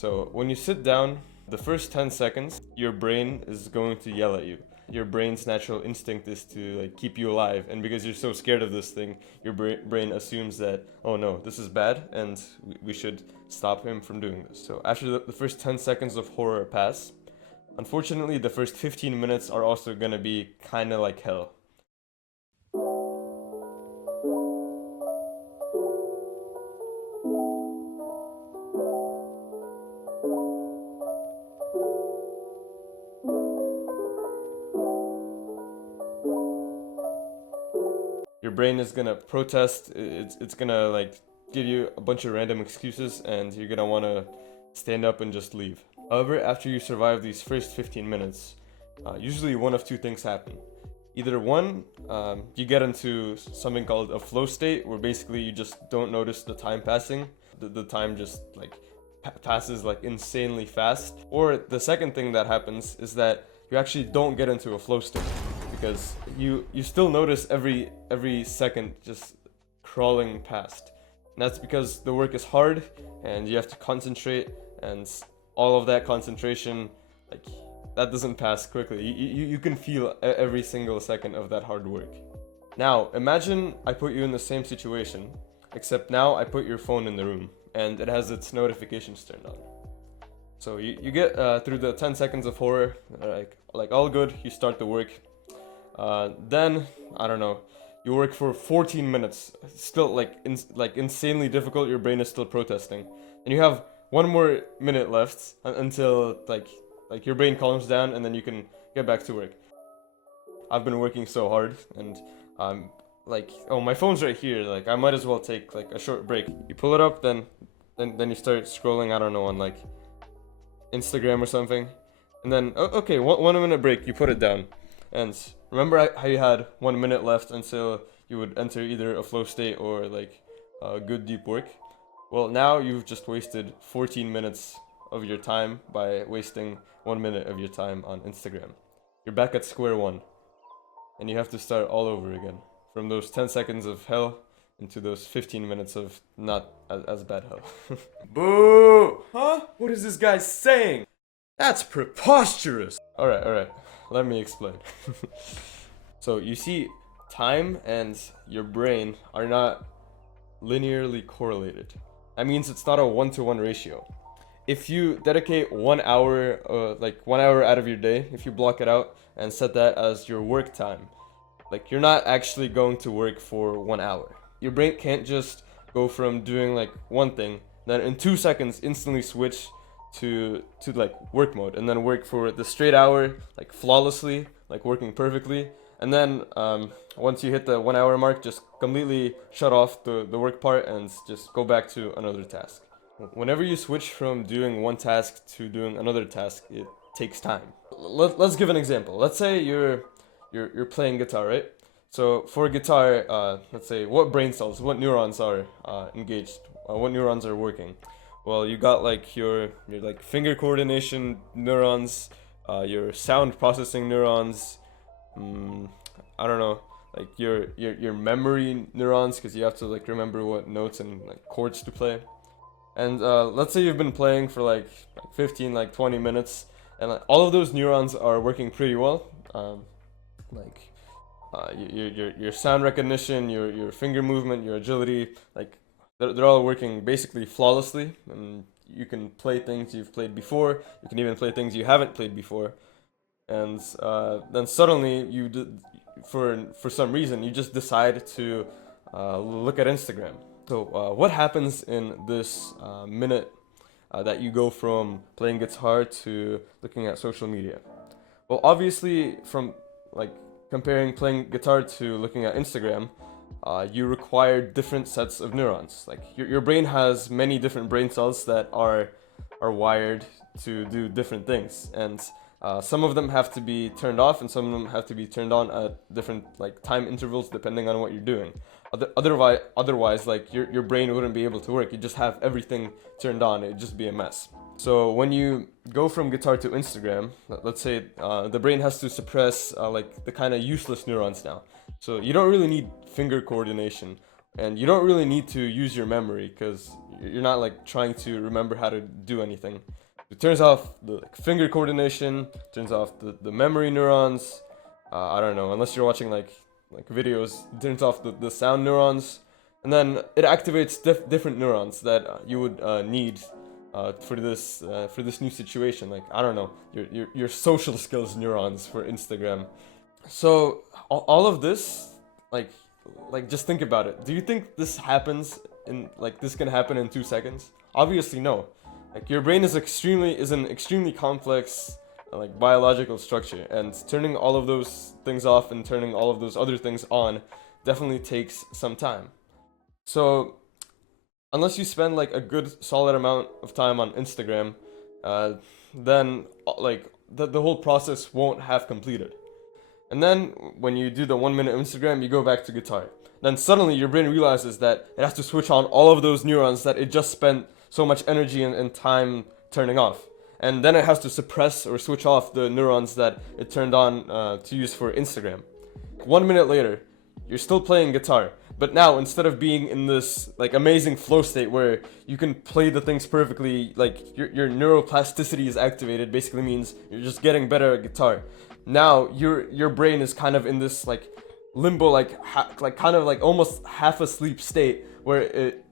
So when you sit down, the first 10 seconds, your brain is going to yell at you. Your brain's natural instinct is to like keep you alive, and because you're so scared of this thing, your brain assumes that, oh no, this is bad, and we should stop him from doing this. So after the first 10 seconds of horror pass, unfortunately, the first 15 minutes are also gonna be kinda like hell. Your brain is gonna protest, it's gonna like give you a bunch of random excuses, and you're gonna wanna stand up and just leave. However, after you survive these first 15 minutes, usually one of two things happen. Either one, you get into something called a flow state, where basically you just don't notice the time passing. The time just like passes like insanely fast. Or the second thing that happens is that you actually don't get into a flow state, because you still notice every second just crawling past. And that's because the work is hard and you have to concentrate, and all of that concentration, like, that doesn't pass quickly. You can feel every single second of that hard work. Now, imagine I put you in the same situation, except now I put your phone in the room and it has its notifications turned on. So you get through the 10 seconds of horror, like all good, you start the work. Then, I don't know, you work for 14 minutes, still like insanely difficult, your brain is still protesting. And you have one more minute left until like your brain calms down, and then you can get back to work. I've been working so hard, and like, oh, my phone's right here, like I might as well take like a short break. You pull it up, then you start scrolling, I don't know, on like Instagram or something. And then, okay, 1 minute break, you put it down. And remember how you had 1 minute left until you would enter either a flow state or like good deep work? Well, now you've just wasted 14 minutes of your time by wasting 1 minute of your time on Instagram. You're back at square one, and you have to start all over again, from those 10 seconds of hell into those 15 minutes of not as bad hell. Boo! Huh? What is this guy saying? That's preposterous! Alright, let me explain. So you see, time and your brain are not linearly correlated. That means it's not a 1-to-1 ratio. If you dedicate 1 hour, like 1 hour out of your day, if you block it out and set that as your work time, like you're not actually going to work for 1 hour. Your brain can't just go from doing like one thing, then in 2 seconds instantly switch to like work mode, and then work for the straight hour, like flawlessly, like working perfectly. And then once you hit the 1 hour mark, just completely shut off the work part and just go back to another task. Whenever you switch from doing one task to doing another task, it takes time. Let's give an example. Let's say you're playing guitar, right? So for guitar, let's say what brain cells, what neurons are engaged, what neurons are working. Well, you got like your like finger coordination neurons, your sound processing neurons. I don't know, like your memory neurons, because you have to like remember what notes and like chords to play. And let's say you've been playing for like 15, like 20 minutes, and like, all of those neurons are working pretty well. Your sound recognition, your finger movement, your agility, like they're all working basically flawlessly, and you can play things you've played before. You can even play things you haven't played before. And then suddenly for some reason you just decide to look at Instagram. So what happens in this minute that you go from playing guitar to looking at social media? Well, obviously, from like comparing playing guitar to looking at Instagram, you require different sets of neurons. Like your brain has many different brain cells that are wired to do different things, and some of them have to be turned off, and some of them have to be turned on at different like time intervals depending on what you're doing. Otherwise, like your brain wouldn't be able to work. You just have everything turned on; it'd just be a mess. So when you go from guitar to Instagram, let's say the brain has to suppress like the kind of useless neurons now. So you don't really need finger coordination, and you don't really need to use your memory, because you're not like trying to remember how to do anything. It turns off the finger coordination, turns off the memory neurons. I don't know, unless you're watching like videos, it turns off the sound neurons, and then it activates different neurons that you would need for this new situation. Like, I don't know, your social skills neurons for Instagram. So all of this, like just think about it. Do you think this happens this can happen in 2 seconds? Obviously no. Like, your brain is an extremely complex like biological structure, and turning all of those things off and turning all of those other things on definitely takes some time. So unless you spend like a good solid amount of time on Instagram, then like the whole process won't have completed. And then when you do the 1 minute Instagram, you go back to guitar. Then suddenly your brain realizes that it has to switch on all of those neurons that it just spent so much energy and time turning off. And then it has to suppress or switch off the neurons that it turned on to use for Instagram. 1 minute later, you're still playing guitar, but now instead of being in this like amazing flow state where you can play the things perfectly, like your neuroplasticity is activated, basically means you're just getting better at guitar. Now your brain is kind of in this like limbo, like kind of like almost half asleep state where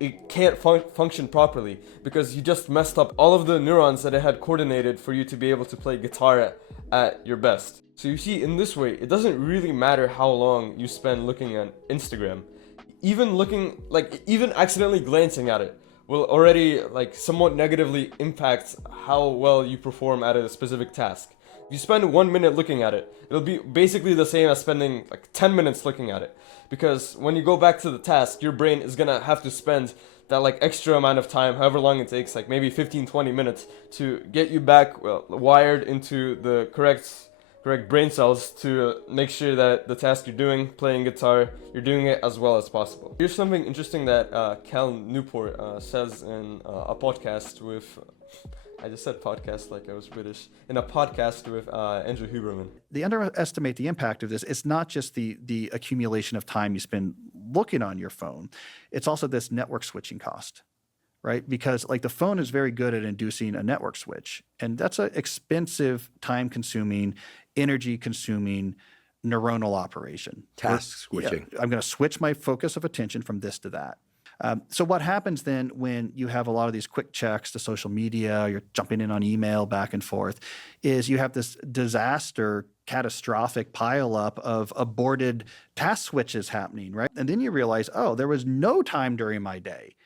it can't function properly because you just messed up all of the neurons that it had coordinated for you to be able to play guitar at your best. So you see, in this way, it doesn't really matter how long you spend looking at Instagram. Even accidentally glancing at it will already like somewhat negatively impact how well you perform at a specific task. If you spend 1 minute looking at it, it'll be basically the same as spending like 10 minutes looking at it. Because when you go back to the task, your brain is gonna have to spend that like extra amount of time, however long it takes, like maybe 15-20 minutes, to get you back wired into the correct brain cells to make sure that the task you're doing, playing guitar, you're doing it as well as possible. Here's something interesting that Cal Newport says in a podcast with... I just said podcast like I was British. In a podcast with Andrew Huberman. They underestimate the impact of this. It's not just the accumulation of time you spend looking on your phone. It's also this network switching cost, right? Because like the phone is very good at inducing a network switch. And that's an expensive, time-consuming, energy-consuming neuronal operation. Task switching. Yeah, I'm going to switch my focus of attention from this to that. So what happens then when you have a lot of these quick checks to social media, you're jumping in on email back and forth, is you have this catastrophic pileup of aborted task switches happening, right? And then you realize, oh, there was no time during my day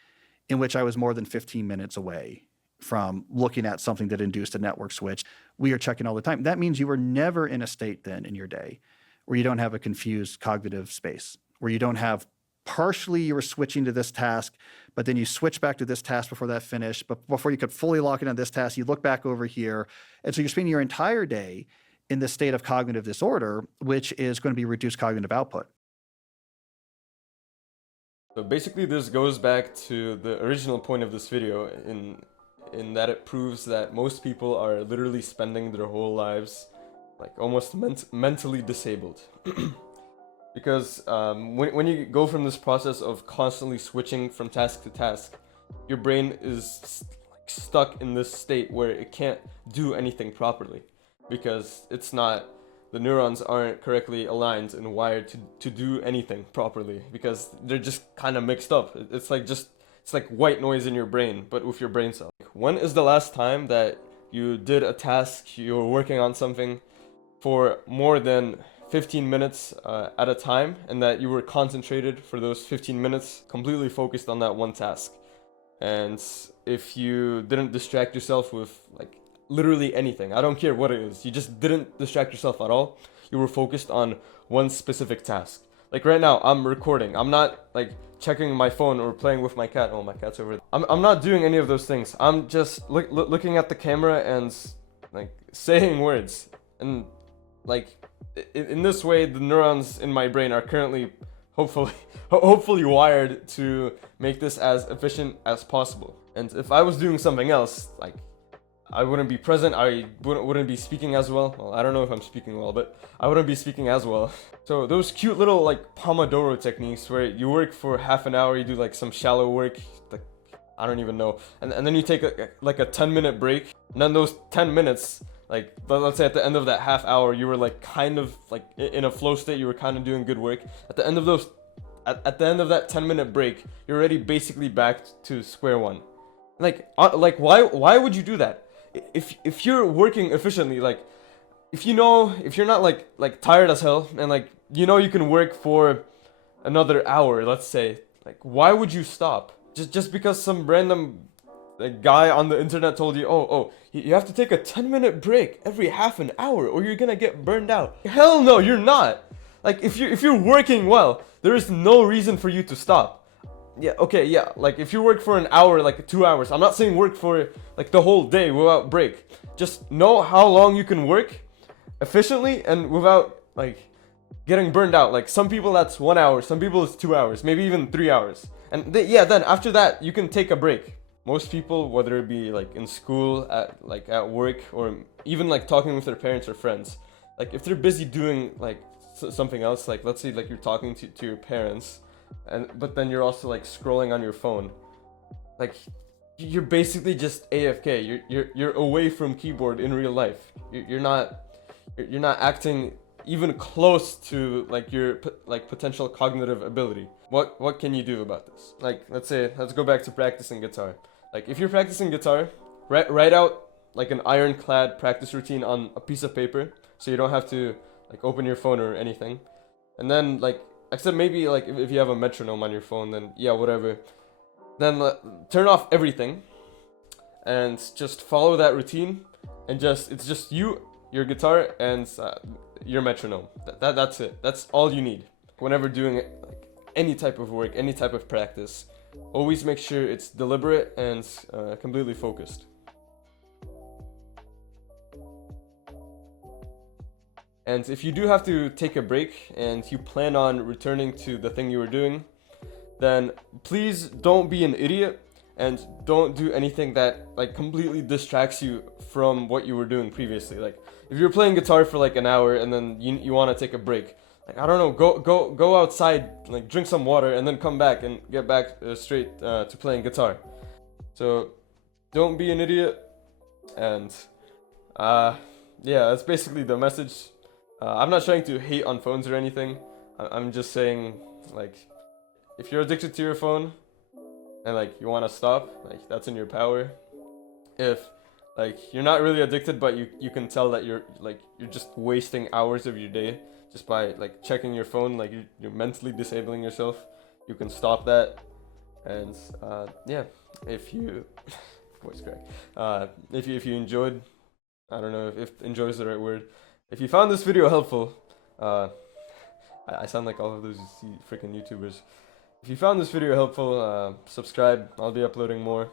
in which I was more than 15 minutes away from looking at something that induced a network switch. We are checking all the time. That means you were never in a state then in your day where you don't have a confused cognitive space, where you don't have partially you were switching to this task, but then you switch back to this task before that finished. But before you could fully lock in on this task, you look back over here. And so you're spending your entire day in this state of cognitive disorder, which is going to be reduced cognitive output. So basically this goes back to the original point of this video in that it proves that most people are literally spending their whole lives like almost mentally disabled. Because when you go from this process of constantly switching from task to task, your brain is like stuck in this state where it can't do anything properly because the neurons aren't correctly aligned and wired to do anything properly because they're just kind of mixed up. It's like white noise in your brain, but with your brain cells. When is the last time that you did a task, you were working on something for more than 15 minutes at a time, and that you were concentrated for those 15 minutes, completely focused on that one task? And if you didn't distract yourself with like literally anything, I don't care what it is, you just didn't distract yourself at all, you were focused on one specific task. Like right now, I'm recording. I'm not like checking my phone or playing with my cat. Oh, my cat's over there. I'm not doing any of those things. I'm just looking at the camera and like saying words. And like in this way, the neurons in my brain are currently hopefully wired to make this as efficient as possible. And if I was doing something else, like I wouldn't be present, I wouldn't be speaking as well. Well, I don't know if I'm speaking well, but I wouldn't be speaking as well. So those cute little like Pomodoro techniques where you work for half an hour, you do like some shallow work, like I don't even know. And then you take like a 10-minute break, and then those 10 minutes, like let's say at the end of that half hour, you were like kind of like in a flow state, you were kind of doing good work. At the end of those, at the end of that 10-minute break, you're already basically back to square one. Like why would you do that? If you're working efficiently, like if you're not like tired as hell, and like you can work for another hour, let's say, like why would you stop? Just because some random like guy on the internet told you, oh, you have to take a 10-minute break every half an hour or you're gonna get burned out. Hell no, you're not. Like if you're working well, there is no reason for you to stop. Yeah, okay, yeah, like if you work for an hour, like 2 hours, I'm not saying work for like the whole day without break. Just know how long you can work efficiently and without like getting burned out. Like some people that's 1 hour, some people it's 2 hours, maybe even 3 hours. And then after that you can take a break. Most people, whether it be like in school, at work, or even like talking with their parents or friends, like if they're busy doing like something else, like let's say like you're talking to your parents, but then you're also like scrolling on your phone, like you're basically just AFK. You're away from keyboard in real life. You're not acting even close to like your like potential cognitive ability. What can you do about this? Like let's go back to practicing guitar. Like if you're practicing guitar, write out like an ironclad practice routine on a piece of paper, so you don't have to like open your phone or anything. And then like, except maybe like if you have a metronome on your phone, then yeah, whatever. Then turn off everything and just follow that routine, and it's just you, your guitar, and your metronome. That's it. That's all you need. Whenever doing like any type of work, any type of practice, always make sure it's deliberate and completely focused. And if you do have to take a break and you plan on returning to the thing you were doing, then please don't be an idiot and don't do anything that like completely distracts you from what you were doing previously. Like if you're playing guitar for like an hour and then you want to take a break, like I don't know, go outside, like drink some water, and then come back and get back straight to playing guitar. So don't be an idiot, and yeah, that's basically the message. I'm not trying to hate on phones or anything. I'm just saying, like, if you're addicted to your phone and like you want to stop, like that's in your power. If like you're not really addicted, but you can tell that you're just wasting hours of your day just by like checking your phone, like you're mentally disabling yourself, you can stop that. And yeah, if you voice crack, if you enjoyed, I don't know if enjoy is the right word. If you found this video helpful, I sound like all of those freaking YouTubers. If you found this video helpful, subscribe. I'll be uploading more.